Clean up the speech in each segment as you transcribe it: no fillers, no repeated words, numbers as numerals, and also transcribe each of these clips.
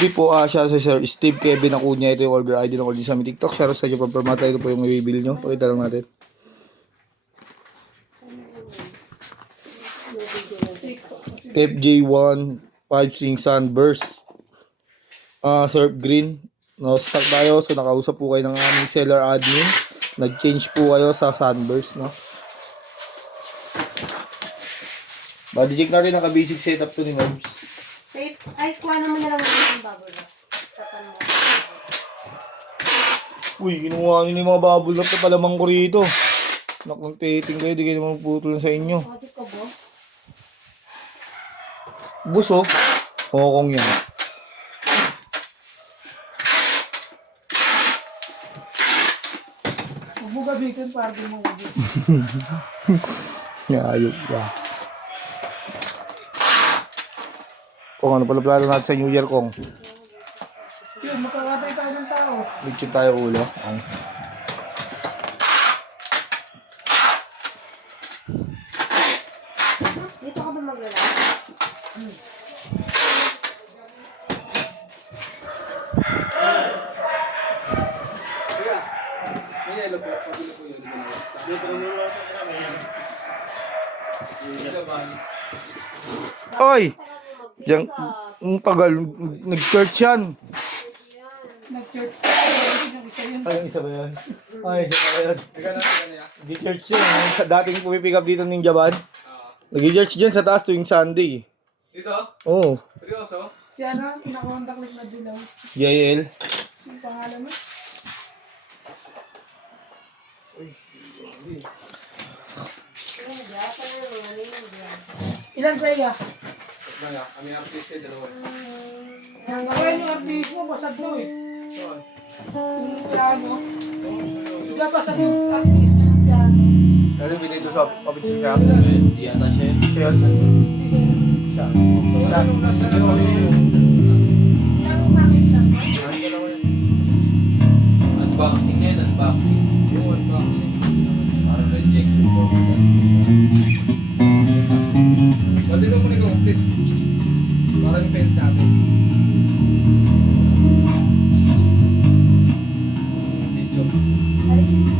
FB po, siya sa Sir Steve Kevin Acuña. Ito yung order ID ng order sa aming TikTok. Share sa inyo pagpamata. Ito po yung i-bill nyo. Pakita lang natin. FJ1 5 Sunburst. Surf Green. No, stock tayo. So, nakausap po kayo ng aming seller admin. Nag-change po kayo sa Sunburst, no? Body check natin, naka-basic setup to ni Moms. Ay, kuha naman na lang yung bubble wrap. Tapan mo. Uy, kinuha nyo yung mga bubble wrap na palamang ko rito. Nakuntiting kayo, di kayo naman putol sa inyo. Pwede ko ba? Buso. Hokong yan. Huwag mo gabitin para di mo ubus. Ayok ba? Kung ano pala plano natin sa New Year, Kong? Yun, makakatay tayo ng tao. Bigtsin tayo ulo. Dito ka ba maglalaki? Oy! Diyan, ang tagal, nag-church yan. Nag-church tayo. Yung isa yun. Ay, isa ba yan? Ay, isa ba yan? Nag-church yun. Sa dating pumipick up dito ng Japan. Nag-church dyan sa taas tuwing Sunday. Dito? Oo. Seryoso? Si ano, pinakontak like na dilaw. JL. Si pangalan mo? Ilan tayo? Mga, kami artist kayo, dalawa. Kaya yung artist mo, basag mo eh. Saan? Yung piano. Bigla basag yung artist na yung piano. Ano yung binito sa kapit sa kaya? Hindi ata siya. Siya. Hindi siya yun. Siya. So, anong nasa dalawa yun? Saan bakit siya? Ang dalawa yun. Unboxing na yun, unboxing. Yung unboxing. Para rejection ko. Pwede ba muna i-complete? Para yung fail natin. Video. Alisin mo.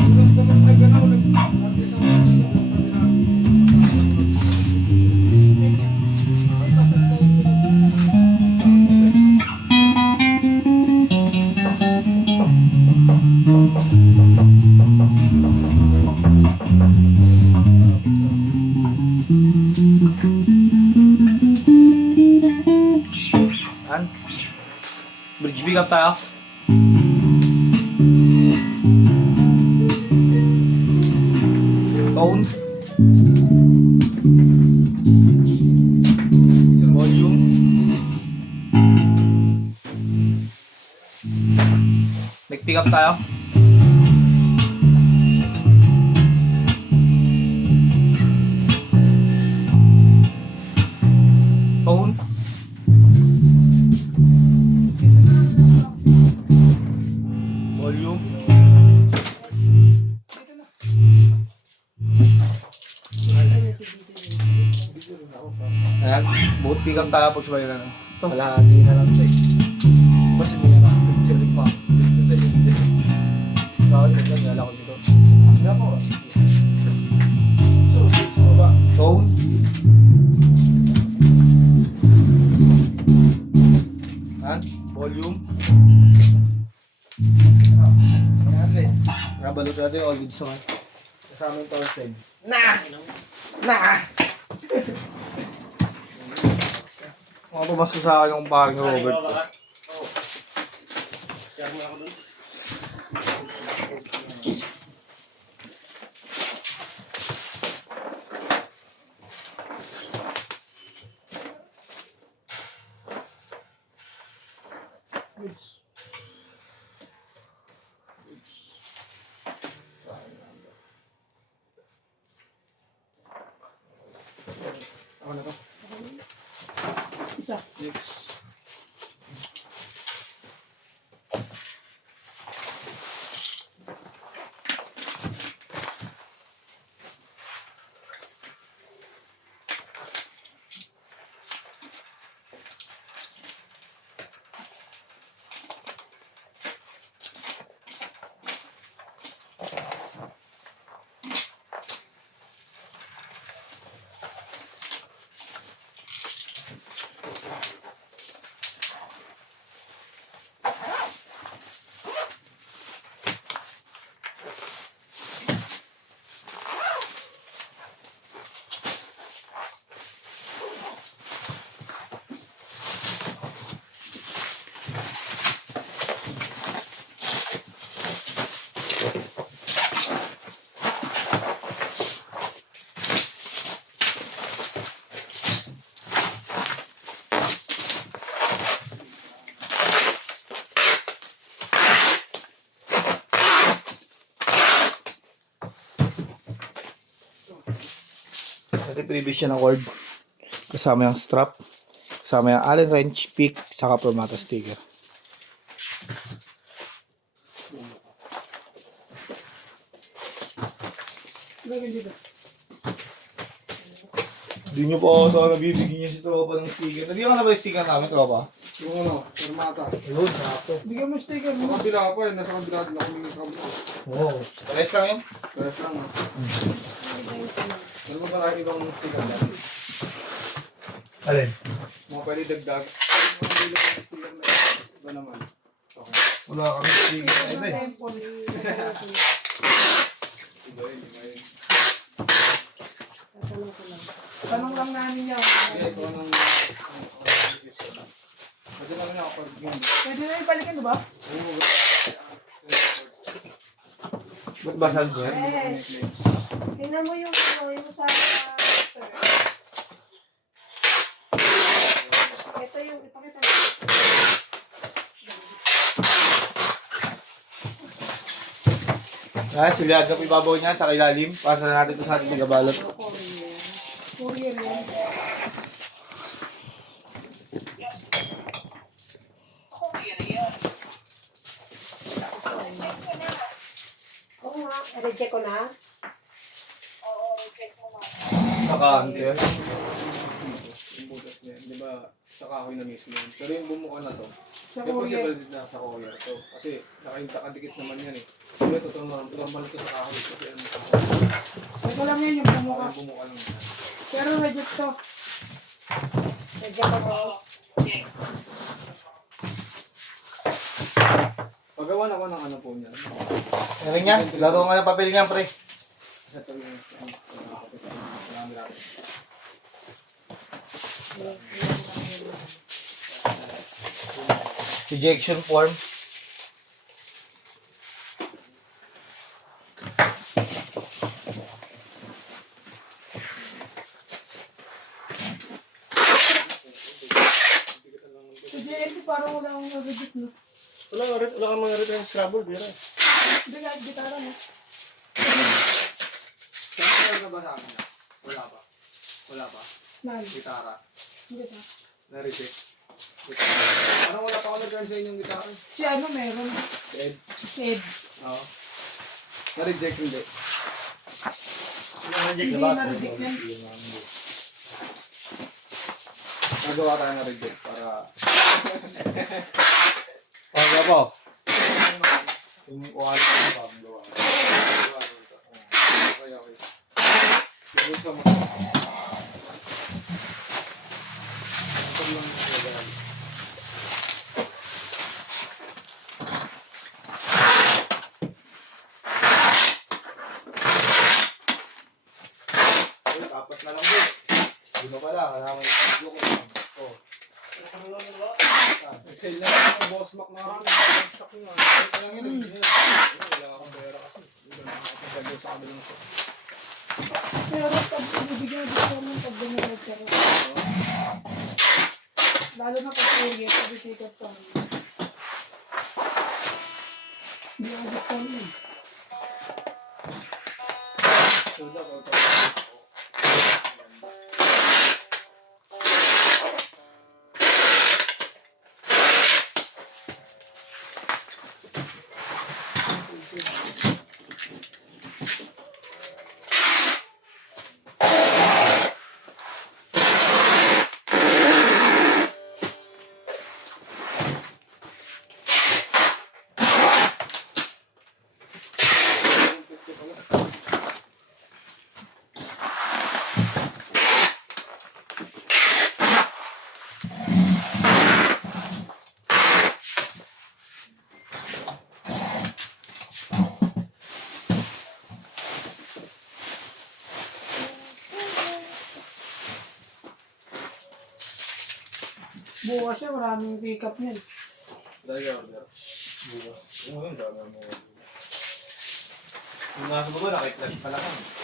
Tapos naman nag-ano, nag-artist ang mga sabi na. Ay, basag tayo yung An? Bridge pick up tayo. Tone. Volume. Nag-pick up tayo. Tone. Volume. Ayan, both pick up tayo pag sabay na. Kalahati na lang ito eh. Mas hindi na nag-cherry pa. Kasi hindi. Bakit ganyan? Nala ko dito. Hindi ako. So, fix mo ba? Tone. Ayan, volume. Ayan rin. Nabalot natin yung all good sa man. Kasama yung power side. Mga pumasko sa akin yung paring Robert ko. isa. Next. Nag-previous siya ng cord. Kasama yung strap. Kasama yung Allen wrench, pick, saka Permata sticker. Lagyan dito. Hindi nyo po ako ito nabibigyan niyo si Tropa ng sticker. Nabigyan ka na ba yung sticker namin, Tropa? Yung ano, Permata. Ayun, sakto. Bigyan mo sticker mo. Kabila pa eh, nasa kabila din ako ng kabila. Wow. Pares lang yun? Kaya lang ah. Ano ba parang ibang sticker dyan? Alin? Mga pwede dagdag. Mga pwede ng sticker na iba naman. Okay. Wala kami sticker na iba eh. Iba yun, iba yun. Tanong lang namin yan. Kaya ito ng pwede lang niya kapag yun. Pwede na ibalikan, di ba? Ba't basal niya? Tingnan mo yung sa ito yung ipakita mo. Silihan na po ibabaw niya sa ilalim. Pasa na natin ito sa ating magabalot. Courier yan. Oo nga, reject ko na. Saka, hindi yan. Yung butas niya, di ba sa kahoy na mismo yun. Pero yung bumuka na to, Sa may courier. possible din na sa courier to. Kasi nakadikit naman yan eh. Pero ito normal ito sa kahoy. Kasi ano sa kahoy. Ito lang yan yung bumuka. Yung bumuka lang yan. Pero reject to. Reject ko to. Pagawa ako ng ano po niya. Ano niya? Gagawa nga ng papel niya, pre. Ito yung marami natin. Rejection form. Sa JLP parang wala akong reject no. Wala kang mga rin yung Scrabble, bira. Hindi kahit gitara no. Saan na ba sa amin? Wala pa. Wala pa. Nine. Gitara. Hindi pa. Na-reject. Parang wala pa ako nag-earn sa inyong gitara. Si ano meron? Ed. Si Ed. Oo. Na-reject hindi. Hindi na-reject yan. Nagawa tayo na-reject para... Pagka po. Yung kuhaan ko yung Pablo. Okay, okay. Yung sa mga... Ito lang yung kailangan. Apat na lang din. Di ba pala? Kailangan yung video ko. Oh. Excel na lang yung boss Mac na kami. Stock nyo. Ito lang yun. Wala akong pera kasi. Hindi na nakapagpagay sa kabilang sa. Pero pag ibibigyan mo dito naman pag bumulog ka rin. Lalo na pag courier, pag isikat pa. Hindi ako discount yun. Suda ko ito. Bukas siya, maraming pick up niyan. Dahil order. Yung dami mo. Yung nasa baba, nakay-flash pala kami.